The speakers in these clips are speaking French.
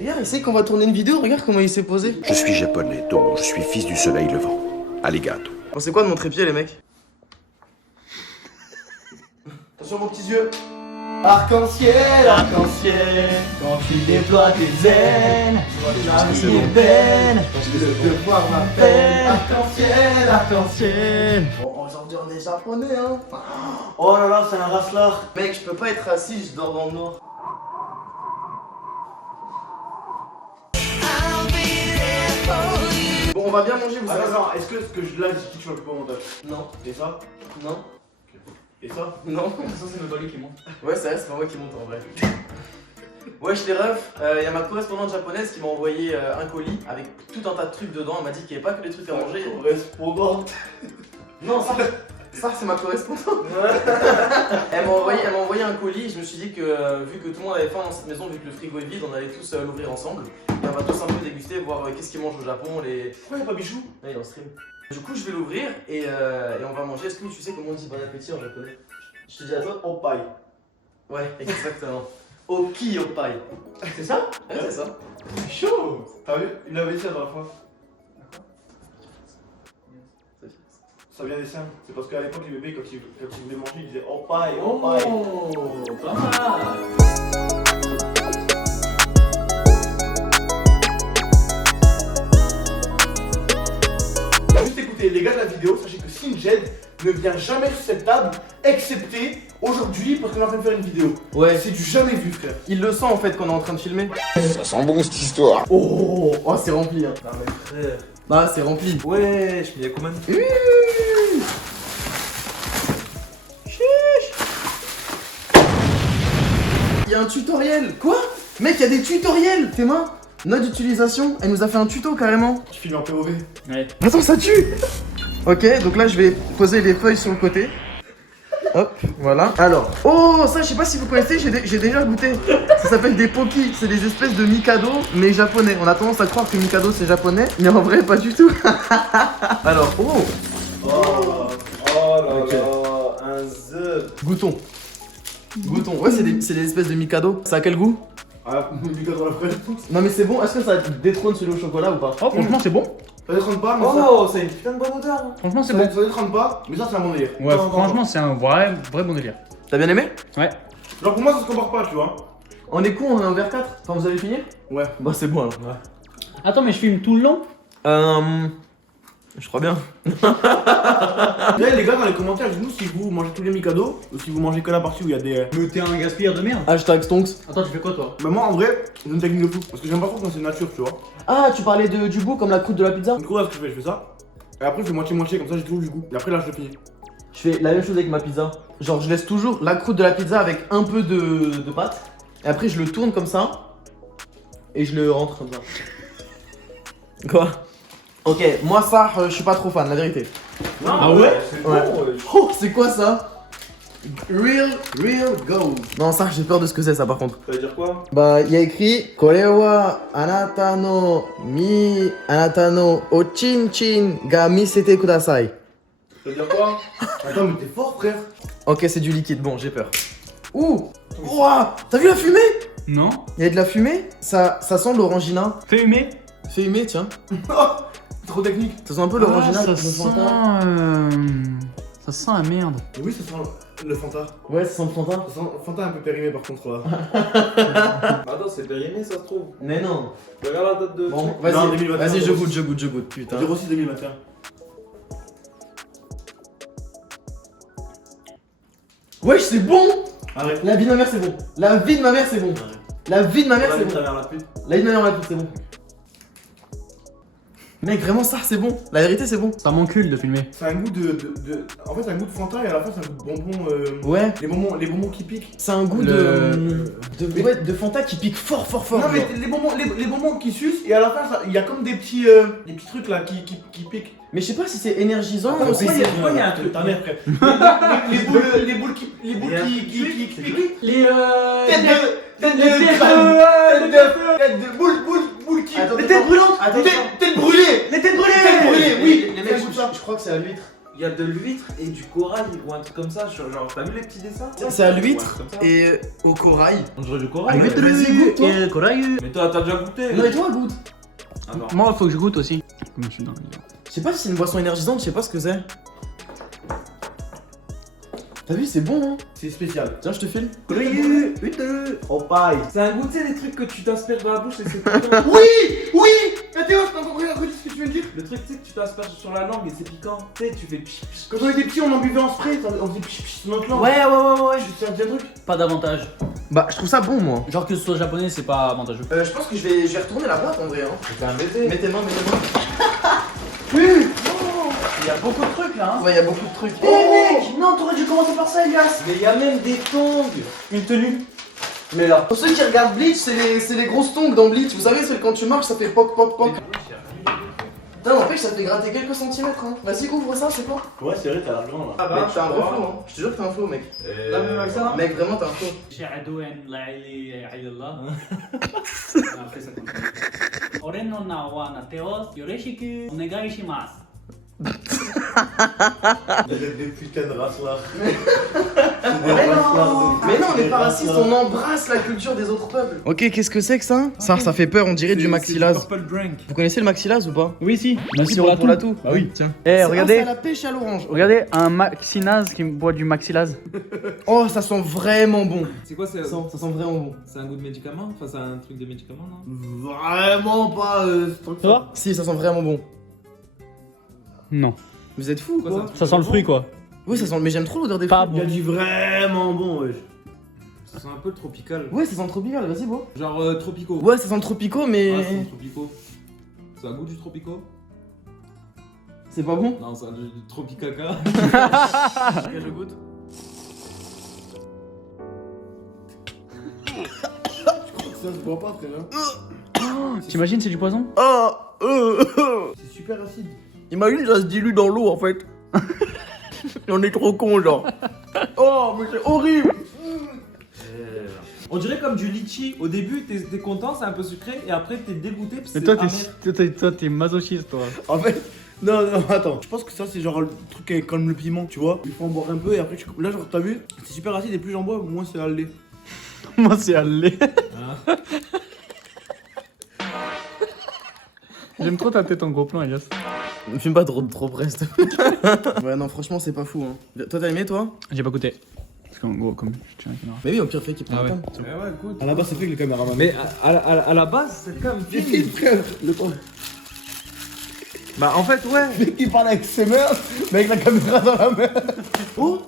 Regarde, il sait qu'on va tourner une vidéo, regarde comment il s'est posé. Je suis japonais, Tomo, je suis fils du soleil levant. Alligato. Bon, c'est quoi de mon trépied, les mecs? Attention, vos petits yeux. Arc-en-ciel, arc-en-ciel, quand tu déploies tes ailes, la vie est belle, le devoir m'appelle. Arc-en-ciel, arc-en-ciel. Bon, aujourd'hui, on est japonais, hein. Oh là là, c'est un racelard. Mec, je peux pas être assis, je dors dans le noir. Bon, on va bien manger, vous savez. Attends, est-ce que ce que je lâche, tu vas pas au montage? Non. Et ça? Non. Et ça? Non. Ça, c'est notre qui monte. Ouais, c'est vrai, c'est pas moi qui monte en vrai. Wesh les refs, y a ma correspondante japonaise qui m'a envoyé un colis avec tout un tas de trucs dedans. Elle m'a dit qu'il n'y avait pas que des trucs à manger. Correspondante. Non, ça c'est ma correspondante. Elle m'a envoyé un colis. Je me suis dit que vu que tout le monde avait faim dans cette maison, vu que le frigo est vide, on allait tous l'ouvrir ensemble. Et on va tous un peu déguster, voir qu'est-ce qu'ils mangent au Japon. Pourquoi y'a pas Bichou? Là, il est en stream. Du coup, je vais l'ouvrir et on va manger. Est-ce que tu sais comment on dit bon appétit en japonais? Je te dis à toi. Opai. Ouais, exactement. Oki Opai. C'est ça? Ouais, c'est ça. C'est chaud. T'as vu? Il avait dit ça dans la fois. Ça vient des seins. C'est parce qu'à l'époque, les bébés, quand ils voulaient manger, ils disaient Opai, Opai. Oh, pas mal. Juste écoutez, les gars de la vidéo, sachez que Sinjed ne vient jamais sur cette table, excepté aujourd'hui parce qu'on est en train de faire une vidéo. Ouais. C'est du jamais vu, frère. Il le sent en fait qu'on est en train de filmer. Ça sent bon cette histoire. Oh, c'est rempli hein. Non mais frère. Ah, c'est rempli. Wesh, mais y'a combien de... Il y a un tutoriel. Quoi? Mec, il y a des tutoriels. Tes mains, note d'utilisation. Elle nous a fait un tuto carrément. Tu filmes en POV. Ouais. Attends, ça tue. Ok, donc là, je vais poser les feuilles sur le côté. Hop, voilà. Alors, oh, ça, je sais pas si vous connaissez, j'ai déjà goûté. Ça s'appelle des poki. C'est des espèces de mikado, mais japonais. On a tendance à croire que mikado c'est japonais, mais en vrai, pas du tout. Alors, oh, Oh là Ok. là, un zeub. goûtons. Goûtons. Ouais, c'est des espèces de mikado. Ça a quel goût? Ah, du gars dans la frère. Non, mais c'est bon. Est-ce que ça détrône celui au chocolat ou pas? Oh, franchement, c'est bon. Ça détrône pas, mais Oh, ça... c'est une putain de bonne odeur. Franchement, c'est Ça, bon. ça détrône pas, mais ça c'est un bon délire. Ouais, Non, non, franchement, c'est un vrai bon délire. T'as bien aimé? Ouais. non. Genre pour moi ça se compare pas, tu vois. On est con, on est en vers 4. Enfin, vous avez fini? Ouais. Bah, c'est bon alors. Attends, mais je filme tout le long? Je crois bien. Là, les gars, dans les commentaires, dites-nous si vous mangez tous les Mikado ou si vous mangez que la partie où il y a des. Mais t'es un gaspilleur de merde. Hashtag Stonks. Attends, tu fais quoi toi? Bah, moi en vrai, j'ai une technique de fou. Parce que j'aime pas trop quand c'est nature, tu vois. Ah, tu parlais du goût comme la croûte de la pizza? Du coup, là, ce que je fais ça. Et après, je fais moitié-moitié, comme ça j'ai toujours du goût. Et après, là, je le finis. Je fais la même chose avec ma pizza. Genre, je laisse toujours la croûte de la pizza avec un peu de pâte. Et après, je le tourne comme ça. Et je le rentre comme ça. Quoi? Ok, moi ça, je suis pas trop fan, la vérité. Non, Ah ouais? c'est Ouais. bon, Oh, c'est quoi ça? Real gold. Non, ça, j'ai peur de ce que c'est ça par contre. Ça veut dire quoi? Bah, il y a écrit Kore wa anata no ochinchin ga misete kudasai. Ça veut dire quoi? Attends, mais t'es fort, frère. Ok, c'est du liquide, bon, j'ai peur. Ouh! Ouah! T'as vu la fumée? Non. Il y a de la fumée? Ça sent l'orangina. Fais humer. Fais humer, tiens. Trop technique. Ça sent un peu l'orangina. ça le sent. Fanta. Ça sent la merde. Et oui, ça sent le Fanta. Ouais, ça sent le Fanta. Ça sent Fanta un peu périmé par contre là. Attends, c'est périmé ça se trouve. Mais non. Regarde la date de. Bon, Non, vas-y, 2021, vas-y, je goûte, putain. 06 2021. Wesh, c'est bon! Arrête. La vie de ma mère, c'est bon. La vie de ma mère, c'est bon. La vie de ma mère, c'est bon. Ta mère la pute. La vie de ma mère, c'est bon. Mec, vraiment, ça, c'est bon. La vérité, c'est bon. Ça m'encule de filmer. C'est un goût En fait, c'est un goût de Fanta et à la fin, c'est un goût de bonbons. Ouais. Les bonbons qui piquent. C'est un goût de Fanta qui pique fort. Non, mais genre. les bonbons qui sucent et à la fin, il y a comme des petits trucs là qui piquent. Mais je sais pas si c'est énergisant ou si Pourquoi c'est. il y a un truc, ta mère, frère. Les boules qui piquent. Les Tête de boule qui. Attends, Les têtes brûlantes. Attends. Tête brûlée. Les têtes brûlées! Tête brûlée, oui. Les mecs, je crois que c'est à l'huître. Il y a de l'huître et du corail ou un truc comme ça. Genre, t'as vu les petits dessins? C'est à Ouais, l'huître comme ça. et au corail. On dirait du corail. Ah, l'huître, vas-y, goûte, toi. et corail. Mais toi, t'as déjà goûté? Non, et toi, goûte. Ah non. Moi, faut que je goûte aussi. Comme je suis dans le milieu. Je sais pas si c'est une boisson énergisante, je sais pas ce que c'est. T'as vu, c'est bon, hein. C'est spécial. Tiens, je te filme. Corail, huître, oh paille. C'est un goût, tu sais, des trucs que tu t'asperges dans la bouche et c'est piquant. Oui. Théo, je t'ai encore rien redit ce que tu viens de dire. Le truc, tu sais, que tu t'asperges sur la langue et c'est piquant. Tu sais, tu fais pich pich. Quand on était petits, on en buvait en spray, on faisait pich pich sur notre langue. Ouais. Je te dis un truc. Pas d'avantage. Bah, je trouve ça bon, moi. Genre que ce soit japonais, c'est pas avantageux. Je pense que je vais retourner la boîte en vrai. Hein. C'est un baiser. Mettez-moi. Il y a beaucoup de trucs là, hein. Ouais, il y a beaucoup de trucs. Eh mec, non, t'aurais dû commencer par ça, Elias. Mais il y a même des tongs. Une tenue. Mais là. Pour ceux qui regardent Bleach, c'est les grosses tongs dans Bleach. Vous savez, c'est quand tu marches, ça fait poc. Putain, n'empêche, ça fait gratter quelques centimètres. Hein. Vas-y, ouvre ça, c'est quoi? Ouais, c'est vrai, t'as l'argent là. Mec, t'as un vrai flow, hein. Je te jure que t'as un flow, mec. Là, même avec ça. Mec, vraiment, t'as un flow. Des putains de races là. Mais non, on est pas raciste, on embrasse la culture des autres peuples. Ok, qu'est-ce que c'est que ça? Ça fait peur, on dirait du maxilaz. Purple drink. Vous connaissez le maxilaz ou pas? Oui, si. Merci Pour la toux. Bah oui. Tiens. Eh, regardez. C'est à la pêche à l'orange. Regardez, un maxinaz qui boit du maxilaz. Oh, ça sent vraiment bon. C'est quoi, c'est Ça sent vraiment bon. c'est un goût de médicament? Enfin, c'est un truc de médicament, non? Vraiment pas. Ça va? Si, ça sent vraiment bon. Non. Vous êtes fous Quoi, quoi? c'est un truc Ça sent le bon? fruit quoi. Oui, ça sent. Mais j'aime trop l'odeur des Pas fruits. Il a dit vraiment bon, wesh. Ça sent un peu tropical. Ouais, ça sent tropical, vas-y, beau. Genre tropicaux. Ouais, ça sent tropicaux, mais. Ouais, ça sent tropicaux. C'est un goût du tropico? C'est pas bon? Non, c'est un du tropicaca. Ok, je goûte. Ça se boit pas, frère. T'imagines, c'est du poison? C'est super acide. Imagine, ça se dilue dans l'eau en fait. On est trop con, genre. Oh, mais c'est horrible! On dirait comme du litchi. Au début, t'es content, c'est un peu sucré, et après, t'es dégoûté. Parce que Mais toi, c'est amer. t'es masochiste, toi. En fait, non, attends. Je pense que ça, c'est genre le truc qui est comme le piment, tu vois. Il faut en boire un peu et après, là, genre, t'as vu, c'est super acide et plus j'en bois, moins c'est allé. Moi, c'est à lait. Hein. J'aime trop ta tête en gros plan, Elias. Ne fume pas trop près, s'il te plaît. Ouais, non, franchement, c'est pas fou. Hein. Toi, t'as aimé, toi? J'ai pas goûté. Parce qu'en gros, comme je tiens un Mais oui, au pire, fait qu'il prend Ah le ouais. temps. Ouais, ouais, écoute. À la base, c'est fait que les caméramans. Mais à la base, c'est comme le temps. Bah, en fait, ouais. Le mec qui parle avec ses mains, mais avec la caméra dans la main. Oh!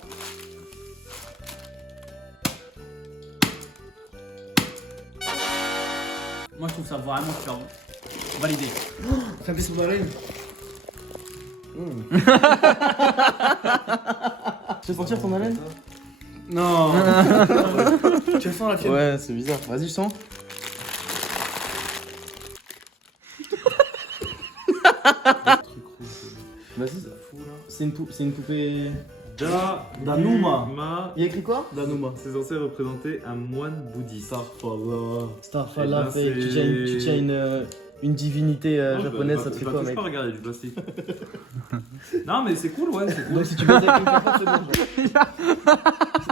Moi, je trouve ça vraiment super bon. Validé. Ça fait son oreille. Tu veux sentir ton haleine? Non! Tu sens la fièvre? Ouais, c'est bizarre. Vas-y, je sens. Vas-y, c'est une poupée. Danuma. Il y a écrit quoi? Danuma. C'est censé représenter un moine bouddhiste. Starfall, Eh ben, tu tiens une divinité japonaise, ça te fait quoi, touche mec? pas regarder du plastique. Non, mais c'est cool, ouais, c'est cool. Donc si tu baises avec une capote, c'est bon.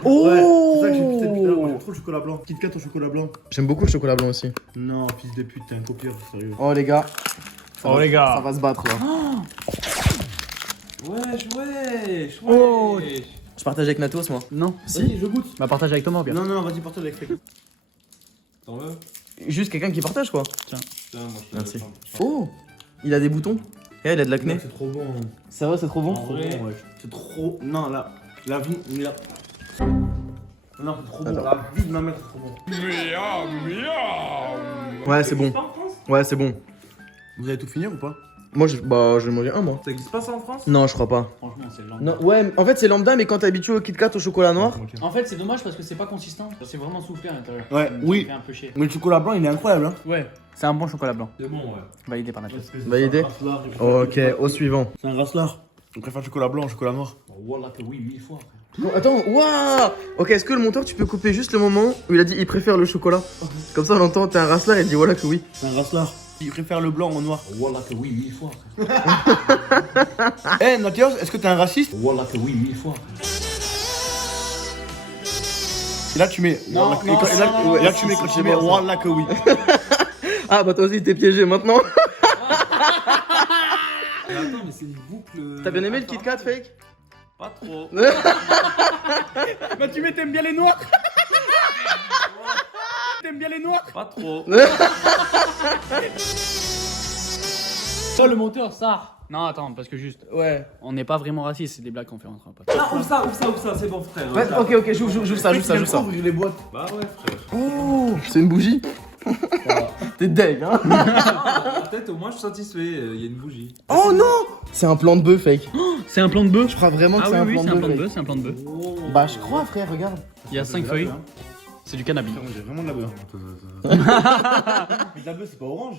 Oh! Ouais, c'est ça que j'ai dit tout à l'heure, moi, j'aime trop le chocolat blanc. Kit Kat au chocolat blanc. J'aime beaucoup le chocolat blanc aussi. Non, fils de pute, t'es un copieur, sérieux. Oh les gars. Oh, les gars. Ça va se battre là. Wesh. Oh. Je partage avec Natos moi. Non. Si, je goûte. Bah, partage avec Thomas, bien. Non, vas-y, partage avec Fake. T'en veux? Juste quelqu'un qui partage quoi. Tiens, moi je te Merci. laisse. Oh! Il a des boutons. Et il a de l'acné. C'est trop bon. C'est vrai, c'est trop bon. En vrai. Ouais. C'est trop. Non, là. La vie. Non, c'est trop bon. Attends. La vie de ma mère, c'est trop bon. Ouais, c'est bon. Ça existe pas en France? Ouais, c'est bon. Vous allez tout finir ou pas? Moi, je vais manger un moi. Ça existe pas ça en France? Non, je crois pas. Franchement, c'est lent. Non, ouais, en fait, c'est lambda, mais quand t'es habitué au Kit Kat au chocolat noir. En fait, c'est dommage parce que c'est pas consistant. C'est vraiment soufflé à l'intérieur. Ouais, Ça oui. me fait un peu chier. Mais le chocolat blanc, il est incroyable, hein. Ouais. C'est un bon chocolat blanc. C'est bon, ouais. Validé par Natos. Validé. Ok, au suivant. C'est un racelard. On préfère le chocolat blanc au chocolat noir. Wallah que oui, 1000 fois. Non, attends, waouh! Ok, est-ce que le monteur, tu peux couper juste le moment où il a dit il préfère le chocolat? Comme ça, on entend, t'es un racelard, il dit voilà que oui. C'est un racelard. Il préfère le blanc au noir. Wallah que oui, 1000 fois. Eh, Nathéos, est-ce que t'es un raciste? Wallah que oui, 1000 fois. Et là tu mets. Non, Wallah, non, et là, non, et là non, tu mets non, quand c'est tu mets bon, ça. Wallah que oui. Ah bah toi aussi t'es piégé maintenant. Mais attends, mais c'est une boucle. T'as bien aimé le Kit Kat fake? Pas trop. Bah tu mets t'aimes bien les noirs. T'aimes bien les noirs. Pas trop. Toi, le monteur, ça. Non, attends, parce que juste, Ouais. on n'est pas vraiment raciste, c'est des blagues qu'on fait entre potes. Ah, ouvre ça, c'est bon, frère. Ouais, ok, j'ouvre ça. Les boîtes. Bah ouais, frère. Oh, c'est une bougie. T'es deg, hein. Peut-être au moins je suis satisfait, il y a une bougie. Oh non. C'est un plan de bœuf fake. C'est un plan de bœuf. Je crois vraiment que Ah c'est oui, un oui, plan c'est de un plan de bœuf. bœuf, c'est un plan de bœuf. Oh. Bah je crois frère, regarde. Il y a 5 feuilles. C'est du cannabis. J'ai vraiment de la beurre. Mais de la beurre, c'est pas orange.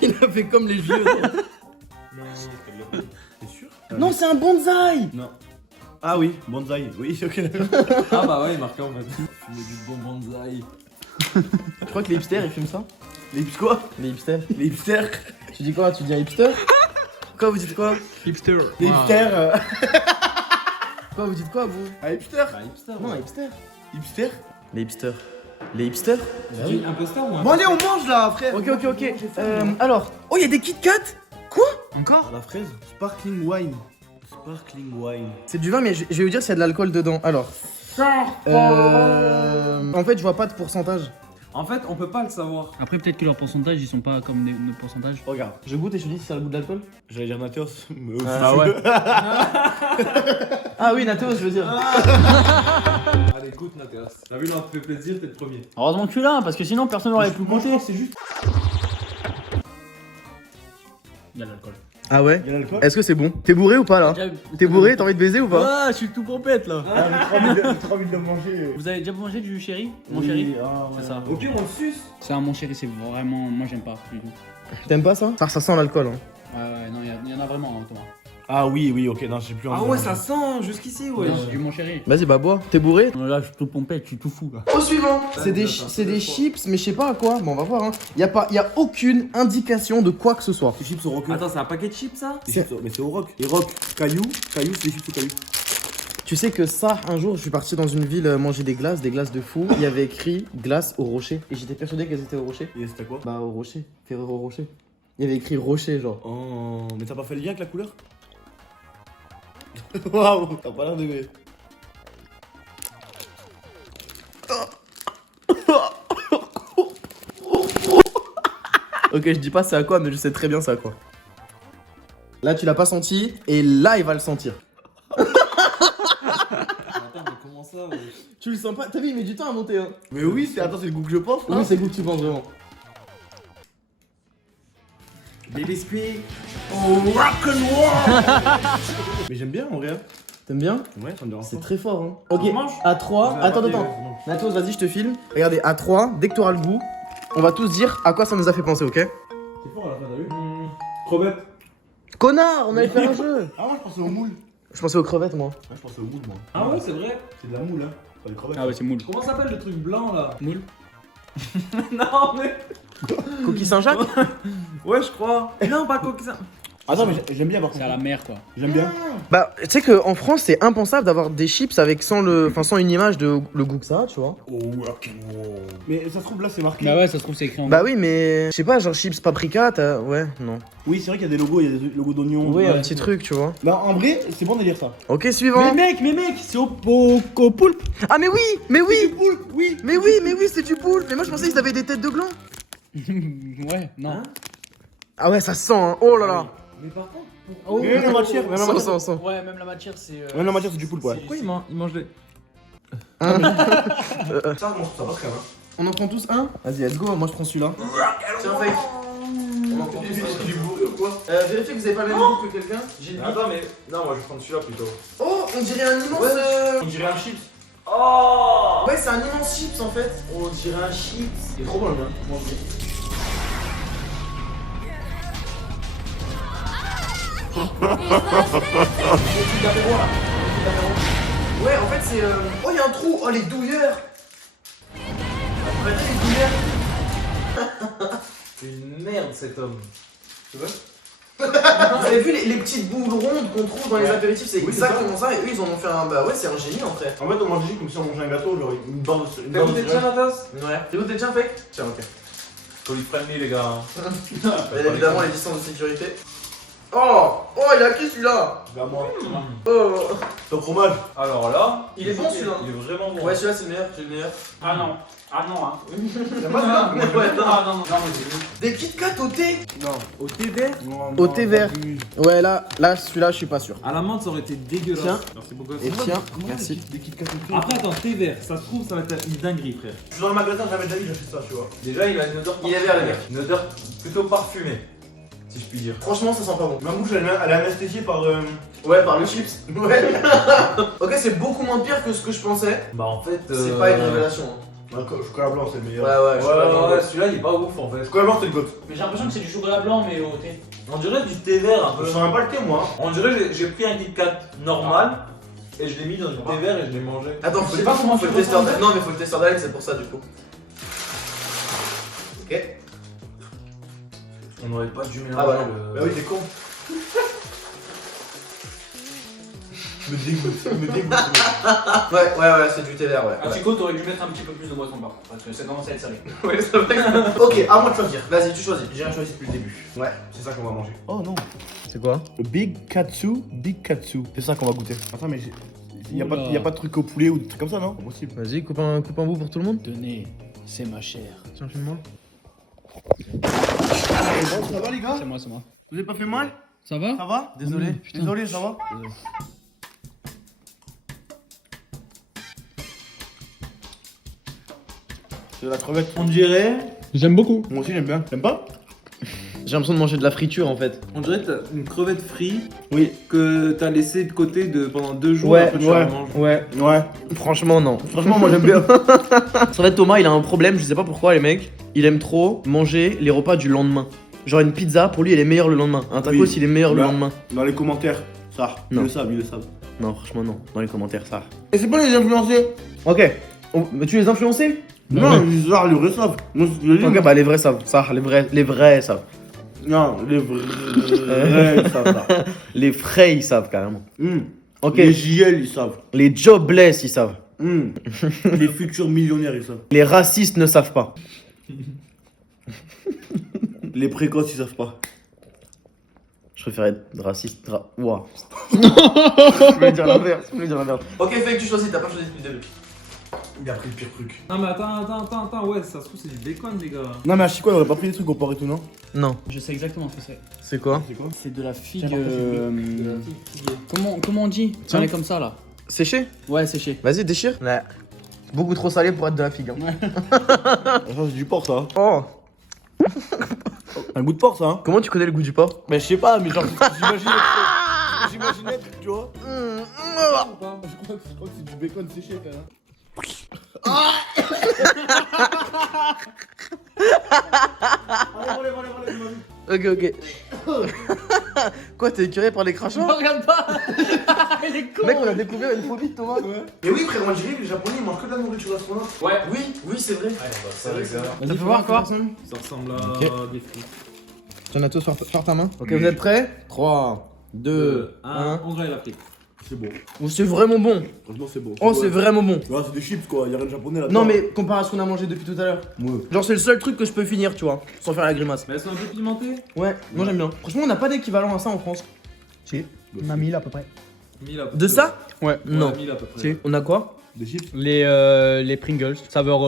Il a fait comme les vieux. T'es sûr? Non, c'est un bonsaï. Non. Ah oui, bonsaï. Oui, ok. Ah bah ouais, marqué en fait. Fumer du bon bonsaï. Je crois que les hipsters ils fument ça. Les hipsters quoi? Les hipsters. Les hipsters. Tu dis quoi? Tu dis un hipster? Quoi vous dites quoi? Hipster. Les hipsters. Quoi vous dites quoi vous? Un hipster? Bah hipster. Non, ouais. un hipster. Hipster? Les hipsters. Les hipsters? Tu dis un peu star ou un Bon allez, on mange là, frère. Ok. Alors. Oh, il y a des Kit Kat? Quoi? Encore? À la fraise. Sparkling wine. Sparkling wine. C'est du vin, mais je vais vous dire s'il y a de l'alcool dedans. Alors. En fait, je vois pas de pourcentage. En fait, on peut pas le savoir. Après, peut-être que leurs pourcentages, ils sont pas comme nos pourcentages. Regarde. Je goûte et je te dis si ça a le goût de l'alcool. J'allais dire Nathéos. Mais Ah ouais. Ah oui, Nathéos, je veux dire. Allez, écoute, Nathéos. T'as vu, là, on te fait plaisir, t'es le premier. Heureusement que tu l'as, parce que sinon personne n'aurait pu compter. C'est juste. Il y a de l'alcool. Ah ouais? Il y a l'alcool. Est-ce que c'est bon? T'es bourré ou pas là? T'es bourré? T'as envie de baiser ou pas? Ah, je suis tout pompette là. J'ai trop envie de le manger. Vous avez déjà mangé du chéri? Mon chéri? C'est ça. Au pire, on le suce. C'est un mon chéri, c'est vraiment. Moi, j'aime pas du tout. T'aimes pas ça? Ça sent l'alcool. Hein. Ouais, non, il y en a vraiment, hein, Thomas. Ah oui, ok, non, j'ai plus envie. Ah ouais, ça sent jusqu'ici, ouais. Non, c'est du mon chéri. Vas-y, bah bois. T'es bourré? Là, je suis tout pompette, je suis tout fou là. Au suivant. C'est des, Attends, c'est des deux chips, mais je sais pas à quoi. Bon, on va voir. Hein. Y a aucune indication de quoi que ce soit. Les chips au rock. Attends, c'est un paquet de chips, ça? Mais c'est au rock. Et rock, caillou, c'est des chips au caillou. Tu sais que ça, un jour, je suis parti dans une ville manger des glaces de fou. Il y avait écrit glace au rocher. Et j'étais persuadé qu'elles étaient au rocher. Et c'était quoi? Bah, au rocher. Ferrero Rocher. Il y avait écrit rocher, genre. Oh, mais t'as pas fait le lien avec la couleur? Waouh, t'as pas l'air de. Ok, je dis pas c'est à quoi, mais je sais très bien c'est à quoi. Là, tu l'as pas senti, et là, il va le sentir. Attends, mais comment ça, ouais? Tu le sens pas? T'as vu, il met du temps à monter, hein. Mais oui, c'est le goût que je pense là. Oui, c'est le goût que tu penses vraiment. Des biscuits. Mais j'aime bien en vrai. T'aimes bien? Ouais, ça me dérange C'est pas. très fort, hein. Ok, On mange à 3. Attends. Natos, vas-y, je te filme. Regardez, à 3, dès que t'auras le goût, on va tous dire à quoi ça nous a fait penser, ok? C'est fort à la fin, t'as vu? Crevette. Connard, on allait faire un jeu! Ah, moi je pensais au moule. Je pensais aux crevettes, moi. Ouais, je pensais au moule, moi. Ah ouais, c'est vrai. C'est de la moule, hein. Pas des crevettes. Ah ouais, c'est moule. Comment s'appelle le truc blanc, là? Moule? Non, mais. Coquille Saint-Jacques? Ouais, je crois. Non, pas coquille. Attends, mais j'aime bien par C'est contre. à la mer quoi. J'aime bien. Bah, tu sais qu'en France, c'est impensable d'avoir des chips avec sans une image de le goût que ça a, tu vois. Oh, rock'n'roll. Mais ça se trouve là, c'est marqué. Bah ouais, ça se trouve, c'est écrit en Bah oui, mais je sais pas, genre chips paprika, t'as. Ouais, non. Oui, c'est vrai qu'il y a des logos, il y a des logos d'oignons. Oui, Ouais. un petit truc, tu vois. Bah, en vrai, c'est bon de lire ça. Ok, suivant. mec, c'est au poulpe. Ah, mais oui! Mais oui! Poulpe, oui. Mais oui, c'est du poulpe! Mais moi, je pensais qu'ils avaient des têtes de gland. Ouais, non. Ah ouais, ça sent, hein. Oh là là. Mais par contre, Oh, Même la matière, même la Sans, matière. sans, sans. Ouais, même la matière, c'est. Même la matière, c'est du poulpe, ouais. pourquoi il mange des. Ça, moi, je trouve ça pas très bien. On en prend tous un? Vas-y, let's go, moi je prends celui-là. Tiens, fake. On en prend tous un. du bourré ou quoi? Vérifiez que vous avez pas le même goût que quelqu'un. Attends, mais. Non, moi je vais prendre celui-là plutôt. Oh, on dirait un immense. On dirait un chips. Oh Ouais, c'est un immense chips en fait. On dirait un chips. Il est trop bon, le mien. Ouais, en fait, c'est. Oh, il y a un trou. Oh, les douilleurs. Regardez les douilleurs. C'est une merde cet homme. Tu vois? Vous avez vu les petites boules rondes qu'on trouve dans les apéritifs? C'est Oui, c'est exactement ça. Et eux, ils en ont fait un. Bah ouais, c'est un génie en fait. En fait, on mangeait comme si on mangeait un gâteau, genre une barre de T'as goûté déjà la tasse? Ouais. T'as goûté déjà, Fake? Tiens, ok. Faut lui friendly les gars. Bien évidemment, les distances de sécurité. Oh! Oh, il a qui celui-là? Vers moi. Oh! Ton fromage. Alors là, Il est bon celui-là. Il est vraiment bon. Ouais, celui-là c'est le meilleur, c'est le meilleur. Ah non. Ah non, hein. T'aimes pas celui-là? Ouais, non. Ah non, non, non, mais Des Kit Kat au thé? Non. Au thé vert? Au thé vert. Ouais, là, celui-là, je suis pas sûr. À la menthe, ça aurait été dégueulasse. Tiens. Merci beaucoup. Et tiens, merci. Des Kit Kat au thé. Après, attends, thé vert, ça se trouve, ça va être une dinguerie, frère. Je suis dans le magasin, jamais de la vie, j'achète ça, tu vois. Déjà, il a une odeur. Il est vert, le mec. Une odeur plutôt parfumée, si je puis dire. Franchement, ça sent pas bon. Ma bouche, elle est anesthésiée par. Ouais, par le chips. Ouais. Ok, c'est beaucoup moins pire que ce que je pensais. Bah, en fait. C'est pas une révélation. Chocolat blanc, c'est le meilleur. Ouais, Ouais, celui-là, il est pas ouf en fait. Chocolat blanc, c'est le goût. j'ai l'impression que c'est du chocolat blanc, mais au thé. On dirait du thé vert un Je peu. sens même pas le thé, moi. On dirait que j'ai pris un Kit Kat normal et je l'ai mis dans du thé vert et je l'ai mangé. Attends, Je sais pas comment faut tu le tester. ressens, en fait. Non, mais faut le tester d'Alex, c'est pour ça du coup. Ok. On aurait pas dû mélanger Ah bah non. le. Bah oui, t'es con. Me dégoûte, me dégoûte. Ouais, c'est du thé vert, ouais. Ah, Chico, t'aurais dû mettre un petit peu plus de boisson par contre, parce que ça commence à être salé. Ouais, c'est vrai. Ok, à moi de choisir. Vas-y, tu choisis. J'ai rien choisi depuis le début. Ouais, c'est ça qu'on va manger. Oh non. C'est quoi? Big Katsu. C'est ça qu'on va goûter. Attends, mais y a pas de truc au poulet ou des trucs comme ça, non? Pas possible. Vas-y, coupe un bout pour tout le monde. Tenez, c'est ma chair. Tiens, filme-moi. Ça va, les gars? C'est moi, c'est moi. Vous avez pas fait mal? Ça va? Ça va? Désolé. Désolé, ça va? C'est de la crevette. On dirait. J'aime beaucoup. Moi aussi, j'aime bien. T'aimes pas? J'ai l'impression de manger de la friture en fait. On dirait que t'as une crevette frite Oui. que t'as laissé de côté pendant 2 jours. Ouais, après tu la manges. ouais. Ouais. Franchement, non. Franchement, moi, j'aime bien. En fait, Thomas, il a un problème, je sais pas pourquoi, les mecs. Il aime trop manger les repas du lendemain. Genre, une pizza, pour lui, elle est meilleure le lendemain. Un tacos, Oui. il est meilleur le Bah. lendemain. Dans les commentaires, ça. Non. Ils le savent, ils le savent. Non, franchement, non. Dans les commentaires, ça. Et c'est pas les influencés? Ok. Mais tu les influencés? Non, les arts, les vrais savent. Moi, je le dis. Ok, bah les vrais savent. Ça, les vrais savent. Non, les vrais, ils savent ça. Les frais, ils savent carrément. Ok. Les JL, ils savent. Les jobless, ils savent. Les futurs millionnaires, ils savent. Les racistes ne savent pas. Les précoces, ils savent pas. Je préfère être raciste. Ouah. Je voulais dire l'inverse. Ok, fais que tu choisis, t'as pas choisi depuis le début. Il a pris le pire truc. Non, mais attends, ouais, ça se trouve, c'est du bacon, les gars. Non, mais à Chico, on aurait pas pris des trucs au porc et tout, non? Non. Je sais exactement ce que c'est. C'est quoi? C'est quoi? C'est de la figue. Tiens, Comment on dit? Tiens. On est comme ça là. Séché? Ouais, séché. Vas-y, déchire. Ouais. Beaucoup trop salé pour être de la figue. Hein. Ça, c'est du porc, ça. Oh. Un goût de porc, ça, hein? Comment tu connais le goût du porc? Mais je sais pas, mais genre, j'imaginais, tu vois? Je crois que c'est du bacon séché, quand même. Ok. Quoi, t'es écœuré par les crachats? Regarde pas. Il est con. Mec, on a découvert une phobie de Thomas. Mais oui, frère, on dirait que les Japonais ils mangent que de la nourriture astronaute. Ouais. Oui, c'est vrai. Ça, les gars. Vas-y, fais voir quoi. Ça ressemble à des frites. Tu en as tous par ta main? Ok, vous êtes prêts? 3, 2, 1. On dirait la frite. C'est beau. C'est vraiment bon. Franchement, c'est beau. Oh, c'est vraiment bon. Ouais, c'est des chips, quoi. Y'a rien de japonais là. Non, mais comparé à ce qu'on a mangé depuis tout à l'heure. Ouais. Genre, c'est le seul truc que je peux finir, tu vois, sans faire la grimace. Mais elles sont un peu pimentées. Ouais, moi j'aime bien. Franchement, on n'a pas d'équivalent à ça en France. Si. On a 1000 à peu près. 1000 à peu De près. ça? Ouais. Non. 1000 à peu près. Si. On a quoi? Des chips? Les Pringles, saveur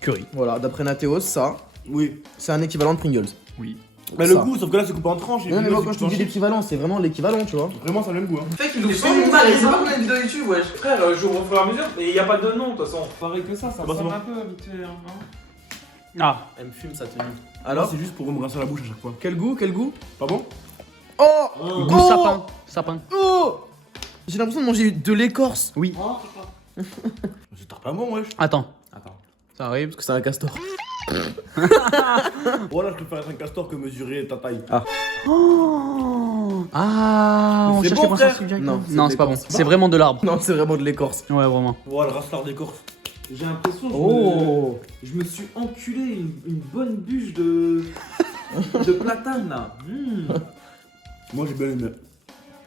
curry. Voilà, d'après Nathéos, ça, Oui. c'est un équivalent de Pringles. Oui. Mais le Ça. goût, sauf que là, c'est coupé en tranches. et Non, mais puis là, moi c'est quand je te coupé dis en l'équivalent, c'est vraiment l'équivalent, tu vois. chips. Vraiment, ça a le même goût, hein. Fait qu'il nous nous fait fait une une balle, balle, c'est pas combien de vidéos YouTube, wesh. Frère, j'ouvre au fur et à mesure, mais il n'y a pas de nom de toute façon. Pareil que ça bah, c'est ressemble bon. un peu vite fait. Hein. Ah. Elle me fume sa tenue. Alors, Alors, c'est juste pour me rincer la bouche à chaque fois. quel goût? Pas bon? Oh! Goût sapin. Sapin. Oh! J'ai l'impression de manger de l'écorce. Oui. C'est pas bon, wesh. Attends. Ça arrive. Parce que c'est un castor. Voilà, je préfère être un castor que mesurer ta taille. Ah, on c'est cherche bon, les points frère. sensibles directement. Non, Non, c'est pas bon. C'est vraiment de l'arbre. Non, c'est vraiment de l'écorce. Ouais, vraiment. Voilà, le rasseur d'écorce. J'ai l'impression que Oh. je me suis enculé une bonne bûche de platane là. Moi j'ai bien aimé.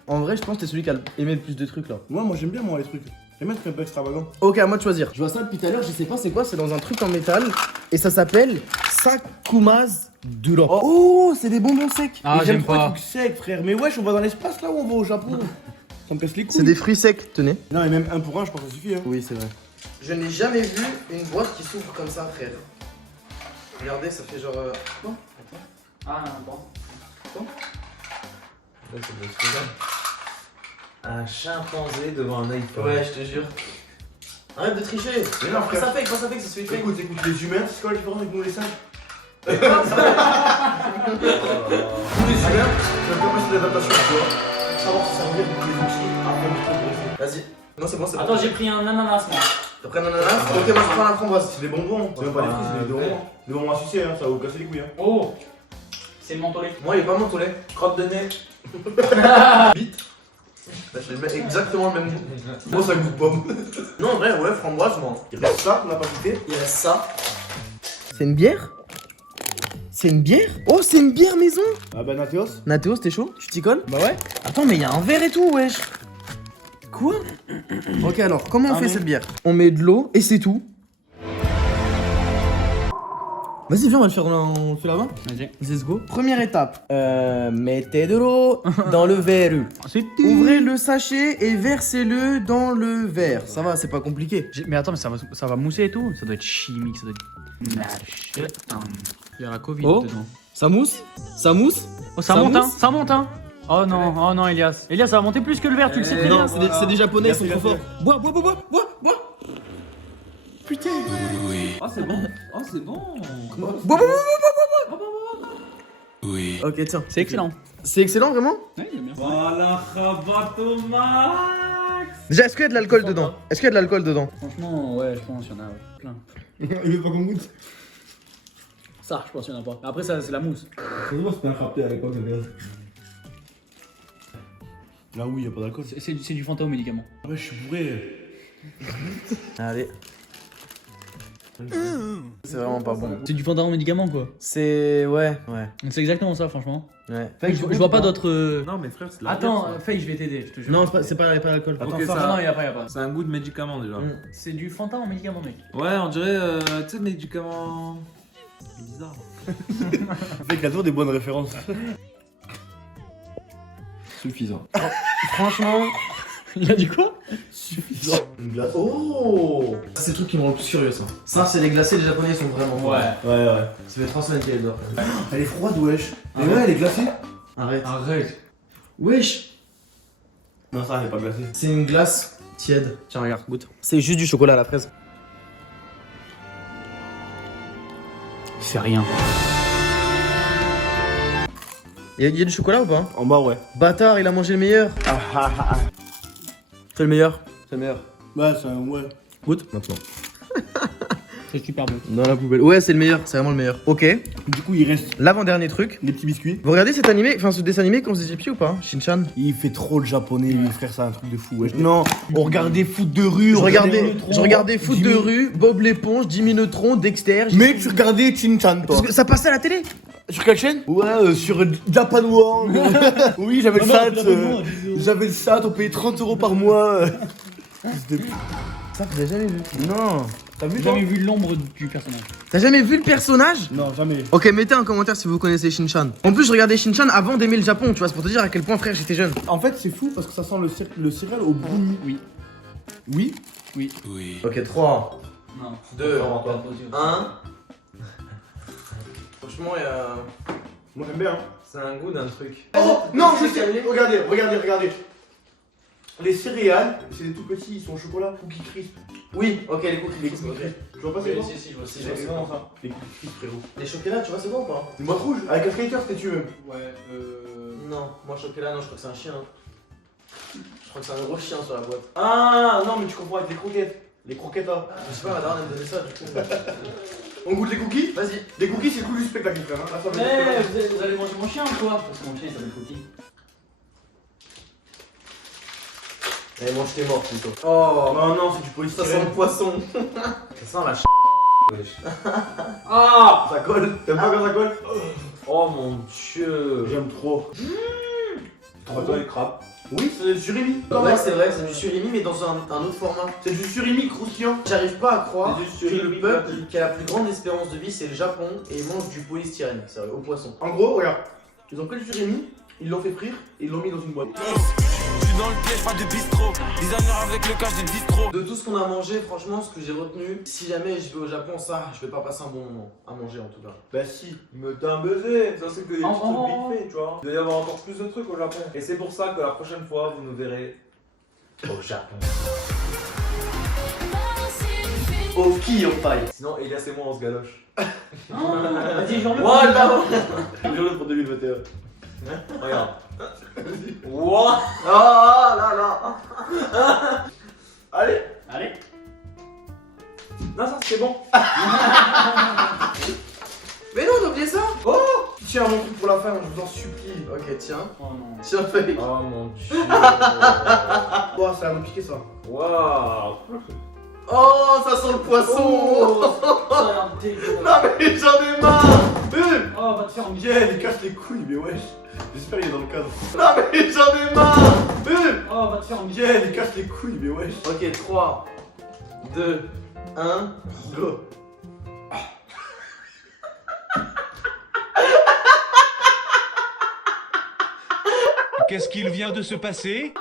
En vrai, je pense que t'es celui qui a aimé le plus de trucs là. Moi j'aime bien moi les trucs. J'aime bien les trucs un peu extravagants. Ok, à moi de choisir. Je vois ça depuis tout à l'heure, je sais pas c'est quoi, c'est dans un truc en métal et ça s'appelle Sakuma's Duro. Oh, c'est des bonbons secs. Ah, Et j'aime pas les pas. trucs secs frère. Mais wesh, on va dans l'espace là ou on va au Japon? Ça me casse les couilles. C'est des fruits secs, tenez. Non, et même un pour un, je pense que ça suffit. Hein. Oui, c'est vrai. Je n'ai jamais vu une boîte qui s'ouvre comme ça, frère. Regardez, ça fait genre. Quoi? Ah, bon. Un chimpanzé devant un iPhone. Ouais, je te jure. Arrête de tricher. Mais non, frère. Ça fait, quand ça fait que c'est celui qui fait. Écoute, les humains, c'est quoi la différence avec nous les singes? Nous les humains, c'est la capacité d'adaptation, tu vois. Savoir se servir de les outils afin de progresser. Vas-y. Non, c'est bon, c'est bon. Attends, j'ai pris un ananas, moi. T'as pris un ananas? Ok, moi je prends la framboise. C'est des bonbons, c'est même pas des fruits, c'est des bonbons. Des bonbons à sucer, hein, ça va vous casser les couilles. Hein. Oh. C'est le mentholé. Moi, il est pas mon lait. Crotte de nez. Bite. Bah, je les mets exactement le même goût. Moi, ça goûte pomme. Non, en vrai, ouais, framboise, moi. Il reste ça, on n'a pas goûté. Il reste ça. C'est une bière? C'est une bière? Oh, c'est une bière maison! Ah bah Nathéos. Nathéos, t'es chaud? Tu t'y colles? Bah ouais. Attends, mais il y a un verre et tout, wesh! Quoi? Ok, alors, comment on fait cette bière? On met de l'eau et c'est tout. Vas-y, viens, on va le faire on le fait là-bas. Vas-y. Let's go. Première étape. Mettez de l'eau dans le verre. C'est Ouvrez le sachet et versez-le dans le verre. Ça va, c'est pas compliqué. Mais attends, mais ça va mousser et tout. Ça doit être chimique, ça doit être. Il y a la Covid Oh. dedans. Ça mousse? Ça mousse? Oh, ça Ça monte, hein. mousse Ça monte, hein. Oh non, Elias. Elias, ça va monter plus que le verre, tu le sais très bien. Non, c'est des japonais, ils sont trop forts. Bois. Putain. Oh, c'est bon. Oh, c'est bon. Bois. Ok, tiens. C'est excellent. C'est excellent, vraiment? Ouais, j'aime bien. Voilà, rabat au max. Déjà, est-ce qu'il y a de l'alcool dedans? Est-ce qu'il y a de l'alcool dedans? Franchement, ouais, je pense qu'il y en a plein. Il veut pas qu'on goûte. Ça, je pense qu'il y en a pas. Après, ça, c'est la mousse. C'est moi, c'était un frappé à l'époque, le gaz. Là, oui, y'a pas d'alcool. C'est du Fanta au médicament. Ouais, je suis bourré. Allez. C'est vraiment pas bon. C'est du Fanta au médicament, quoi. C'est. Ouais. C'est exactement ça, franchement. Ouais. Je vois pas d'autres. Non, mais frère, c'est de la Attends, bière, ça. Faye, je vais t'aider, je te jure. Non, c'est pas l'alcool. Ok, Attends, ça- non, y a pas. C'est un goût de médicament déjà. C'est du Fanta en médicament, mec. Ouais, on dirait, tu sais, médicament. Bizarre. Le mec, il a toujours des bonnes références. Suffisant. Franchement. Il a dit quoi? Suffisant. Une glace. Oh! C'est le truc qui me rend le plus curieux, ça. Ça, c'est les glacés, les japonais sont vraiment forts. Ouais. Ça fait 3 semaines qu'elle est dehors. Elle est froide, wesh. Mais ouais, elle est glacée. Arrête. Arrête. Wesh! Non, ça, elle est pas glacée. C'est une glace tiède. Tiens, regarde, goûte. C'est juste du chocolat à la fraise. C'est rien. Y'a du chocolat ou pas? En bas, ouais. Bâtard, il a mangé le meilleur. C'est le meilleur. C'est le meilleur. Ouais, c'est un. Ouais. Goûte maintenant. C'est super bon. Dans la poubelle. Ouais, c'est le meilleur, c'est vraiment le meilleur. Ok, Du coup, il reste l'avant-dernier truc. des petits biscuits. Vous regardez cet animé, enfin ce dessin animé quand vous étiez petit ou pas? Shin-chan? Il fait trop le japonais, lui, frère, c'est un truc de fou, wesh. Non, on regardait foot de rue, Je on regardais foot de Jimmy- rue, Bob l'éponge, Jimmy Neutron, Dexter. Mais tu regardais Chin-chan, toi. Parce que ça passait à la télé. Sur quelle chaîne? Ouais, sur Japan World. Oui, j'avais le SAT. J'avais le SAT, on payait 30 € par mois. Ça, vous avez jamais vu. Non. T'as vu, J'ai toi? jamais vu l'ombre du personnage. T'as jamais vu le personnage? Non, jamais. Ok, mettez un commentaire si vous connaissez Shin-chan. En plus, je regardais Shin-chan avant d'aimer le Japon, tu vois, c'est pour te dire à quel point, frère, j'étais jeune. En fait, c'est fou parce que ça sent le céréal au brownie. Oui. Oui? Ok, 3, Non. 2, 1. Franchement, Moi, j'aime bien. Hein. c'est un goût d'un truc. Oh non, je sais. Regardez. Les céréales, c'est des tout petits, ils sont au chocolat. Cookie crisp. Oui, ok, les cookies. Les cookies crisp. Tu vois pas c'est quoi? si, je vois, C'est vraiment ça. Les cookies crisp, frérot. Les chocolats, tu vois, c'est bon ou pas? Une boîte rouge avec un skater, c'était tu même. Ouais, Non, moi, chocolat, non, je crois que c'est un chien. Je crois que c'est un gros chien sur la boîte. Ah non, mais tu confonds avec les croquettes. Les croquettes là. Je sais pas, ma daronne, elle me donnait ça, du coup. On goûte les cookies? Vas-y. Les cookies, c'est le coup du spectacle, frère. Hein. Là, ça va Eh, être- vous allez manger mon chien ou quoi? Parce que mon chien il s'appelle Cookie. Allez, mange tes morts plutôt. Oh non, c'est du Ça polystyrène. sent le poisson. Ça sent la wesh. Ah. Ça colle. T'aimes pas quand ça colle? Oh mon dieu. J'aime trop. Trop bon les crabes. Oui, c'est du surimi. Ouais, c'est vrai, c'est du surimi, mais dans un autre format. C'est du surimi croustillant. J'arrive pas à croire C'est du que le surimi peuple gratuit. qui a la plus grande espérance de vie, c'est le Japon, et mange du polystyrène, sérieux, au poisson. En gros, regarde. Ils ont pris du surimi, ils l'ont fait frire et ils l'ont mis dans une boîte. Dans le piège, pas de bistrot. Designer avec le cash des distros. De tout ce qu'on a mangé, franchement, ce que j'ai retenu, si jamais je vais au Japon, ça, je vais pas passer un bon moment à manger en tout cas. Bah si. Mais t'es un baiser, ça c'est que des petits Oh, oh, trucs vite fait, tu vois. Il doit y avoir encore plus de trucs au Japon. Et c'est pour ça que la prochaine fois, vous nous verrez au Japon. Au qui on paille. Sinon, Elias et moi, on se galoche. Vas-y, j'en veux. Voilà. Journée pour 2021. Regarde. What? Oh là là. Allez. Allez. Non, ça c'est bon. Mais non, t'as oublié ça. Tiens mon truc pour la fin, je vous en supplie. Ok, tiens. Oh non. Tiens, feuille. Oh mon dieu. Oh, ça va me piquer ça. Waouh. Oh, ça sent le poisson. Ça a l'air dégueulasse. Non mais j'en ai marre. Oh, va te faire engueuler. Bien, il casse les couilles, mais wesh. J'espère qu'il est dans le cadre. Non mais j'en ai marre. Oh, va te faire engueuler. Bien, il casse les couilles, mais wesh. Ok, 3, 2, 1, go. Qu'est-ce qu'il vient de se passer?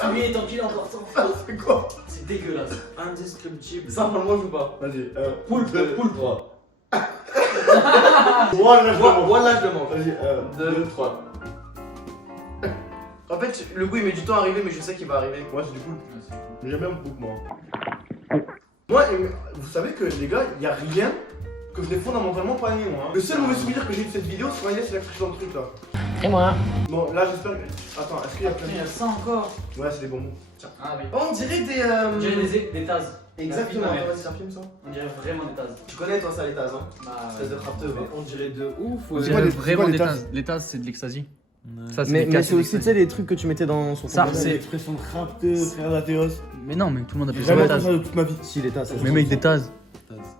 Fumier, tant qu'il est encore temps. C'est quoi? C'est dégueulasse. Indescriptible. Ça, on le mange ou pas? Vas-y, Poulpe, poulpe. Voilà, je le mange. Voilà, je le mange. Vas-y, 2, 3. En fait, le goût il met du temps à arriver, mais je sais qu'il va arriver. Ouais, c'est du poulpe. Mais j'aime bien le poulpe, moi. Moi, vous savez que les gars, il y a rien que je n'ai fondamentalement pas aimé, moi. Hein. Le seul mauvais souvenir que j'ai eu de cette vidéo, c'est quand il a craché dans le truc là. Et moi. Bon, là, j'espère que. Attends, est-ce qu'il y a plein Il y a de. ça encore. Ouais, c'est des bonbons. Ah oui. Oh, on dirait des. On dirait des tasses. Exactement, Ouais. attends, vas-y, c'est un film ça. On dirait vraiment des tasses. Tu connais toi ça, les tasses, hein? Bah, Espèce de frappeux, va. On dirait de ouf. On C'est dirait quoi les- vraiment c'est quoi les des tasses tasses. Les tasses, c'est de l'ecstasy. Ça, Mais des c'est aussi, tu sais, des les trucs que tu mettais dans son Ça, compagnon. c'est- l'expression rapteur, frère d'Athéos. Mais non, mais tout le monde J'ai appelle ça jamais des entendu tasses. ça de toute ma vie. Si, les tasses. Mais mec, des tasses.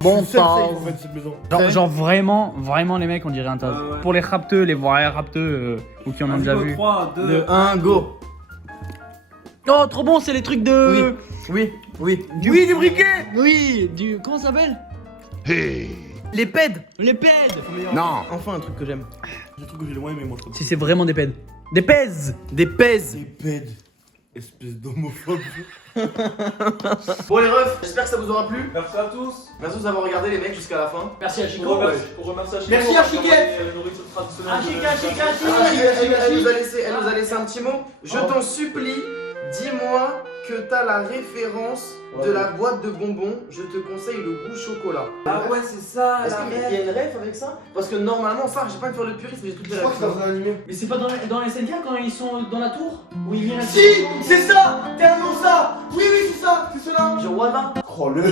Bon, Bon je suis le seul sang. safe, en fait, de cette maison. Genre vraiment les mecs on dirait un tas. Ouais, ouais. Pour les rapteux, les vrais rapteux ou qui en ont déjà vu. 3, 2, De 1, go. Oh trop bon, c'est les trucs de. Oui, oui. Oui, du briquet. Oui, du. Comment ça s'appelle? Hey. Les pèdes. Les pèdes. Non. Enfin, un truc que j'aime. C'est le truc que j'ai le moins aimé, moi, je crois. Si c'est vraiment des pèdes. Des pèses. Des pèses. Des pèdes. Espèce d'homophobe. Bon, les refs, j'espère que ça vous aura plu. Merci à tous. Merci de nous avoir regardé, les mecs, jusqu'à la fin. Merci à Pour Chico. remercier Chico. Merci à Chiquette. La nourriture traditionnelle. Ah, Chica, Chica, Ah, Chica. elle nous a laissé un petit mot. Je t'en supplie, dis-moi que t'as la référence de la boîte de bonbons. Je te conseille le goût chocolat. Ah ouais, c'est ça. Est-ce qu'il y a une ref avec ça? Parce que normalement, ça, j'ai pas envie de faire le puriste, mais j'ai toutes les Je crois que c'est refs. dans un animé. Mais c'est pas dans les SNK quand ils sont dans la tour où ils viennent. Si, c'est ça. Tellement ça. Oui, c'est ça. C'est cela. Genre, voilà. Oh le.